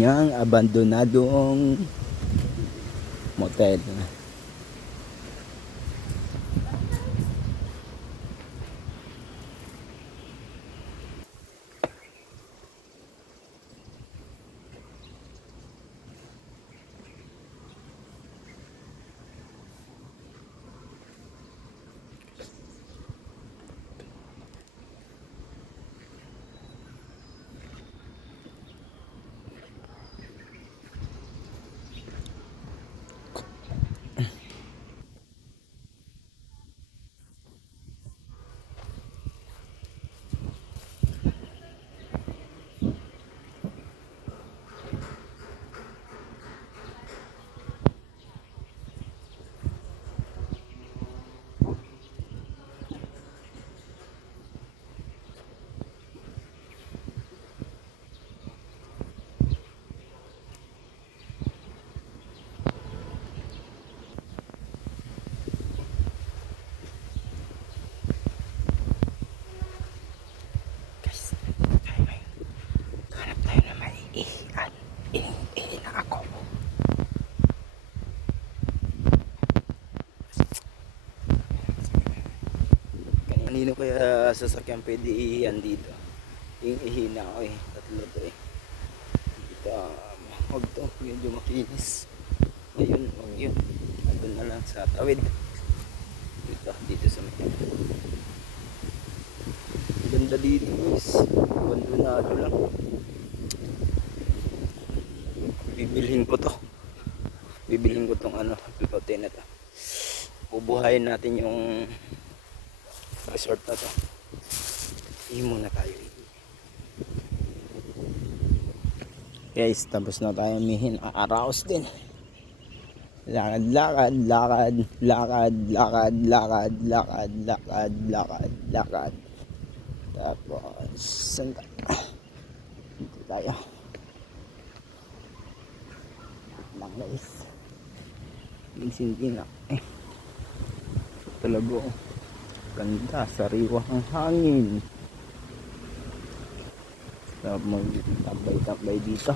niyang abandonadong motel. Kanino kaya sasakyan pwede ihihan dito? Ihina ako eh. Tatlo to eh. Dito, huwag to. Medyo makinis. Ayun, huwag yun. Andun na lang sa tawid. Dito sa may. Ganda dito guys. Abandonado lang. Bibilhin ko to. Bibilhin ko tong ano, lote na to. Bubuhayin natin yung resort na to. Muna tayo. Guys, tapos na tayo mihin. Aaraos din. Lakad, lakad, lakad, lakad, lakad, lakad, lakad, lakad, lakad, lakad. Tapos, saan tayo? Dito tayo. Lang guys. Sinti na. Talaga. Ganda, sariwa ang hangin. Tapos magtambay-tambay dito.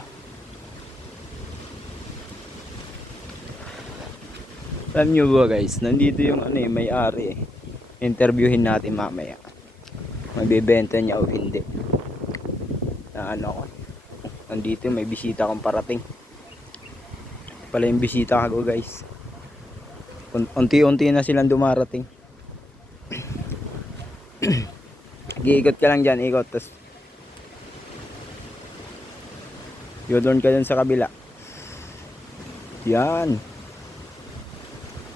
Alam nyo ba guys, nandito yung ano eh, may-ari eh. Interviewin natin mamaya. Mabibenta niya o hindi. Na ano ko. Nandito may bisita kong parating. Pala yung bisita ko guys. Unti-unti na silang dumarating. Giikot ka lang dyan, ikot. Tapos yodon ka dyan sa kabila. Yan.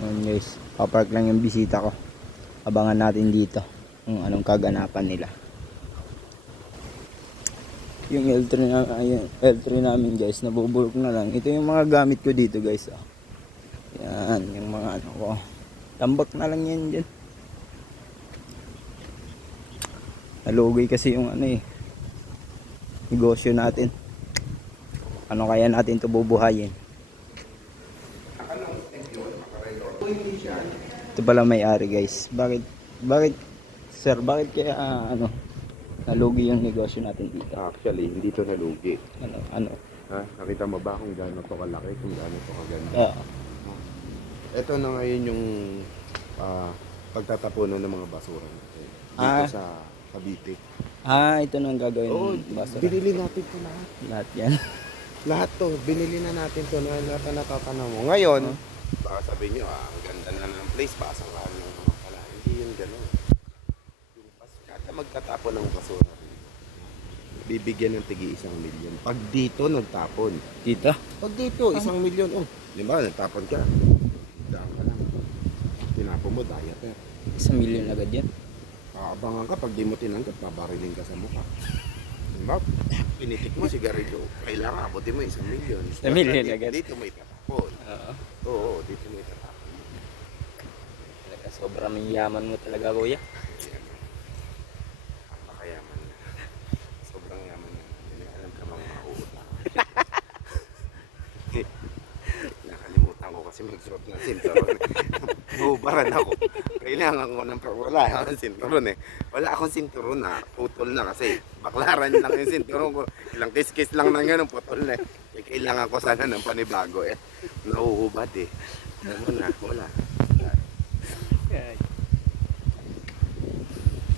Yan guys, papark lang yung bisita ko. Abangan natin dito kung anong kaganapan nila. Yung L3 namin guys, nabubulok na lang. Ito yung mga gamit ko dito guys. Yan, yung mga ano ko. Tambak na lang yan dyan. Nalugay kasi yung ano eh, negosyo natin. Ano kaya natin ito bubuhayin? Ito pala may-ari guys. Bakit sir, bakit kaya nalugi yung negosyo natin dito? Actually, hindi to nalugi. Ano? Ha? Nakita mo ba kung gaano to kalaki, kung gaano to kaganda? Oo. Ito na ngayon yung pagtatapunan ng mga basura natin. Dito sa Cavite. Ito na ang gagawin ng basura. Binili natin to lahat. Lahat yan. Lahat to, binili na natin to na lahat na natatanaw mo. Ngayon, baka sabihin nyo, ang ganda na ng place, pasangkaan ng mga pala. Hindi yun gano'n. Yung kada magtatapon ng basura, bibigyan ng tigi 1 milyon. Pag dito nagtapon. Dito? Pag dito, 1 milyon. Oh, di ba, nagtapon ka. Daan ka lang. Tinapon mo, diaper. 1 milyon agad yan. Abangan ka, pag di mo tinanggap, babariling ka sa mukha. Diba? Pinitik mo sigarilyo. Kailangan abutin mo 1 milyon. 1 milyon agad. Dito may tatapon. Oo, dito may tatapon. Talaga, sobrang yaman mo talaga kuya. Napakayaman na. Sobrang yaman na. Hindi alam ka bang mauutang. Nakalimutan ko kasi magsuot ng sinturon. Bubaran ako. Kailangan ko ng wala akong sinturon eh. Wala akong sinturon na. Putol na kasi. Baklaran lang yung sinturon ko. Ilang kiss-kiss lang na gano'n. Putol sample na eh. Eh, kailangan ko sana ng panibago eh. Nauhubad eh. Ano na, wala. Kaya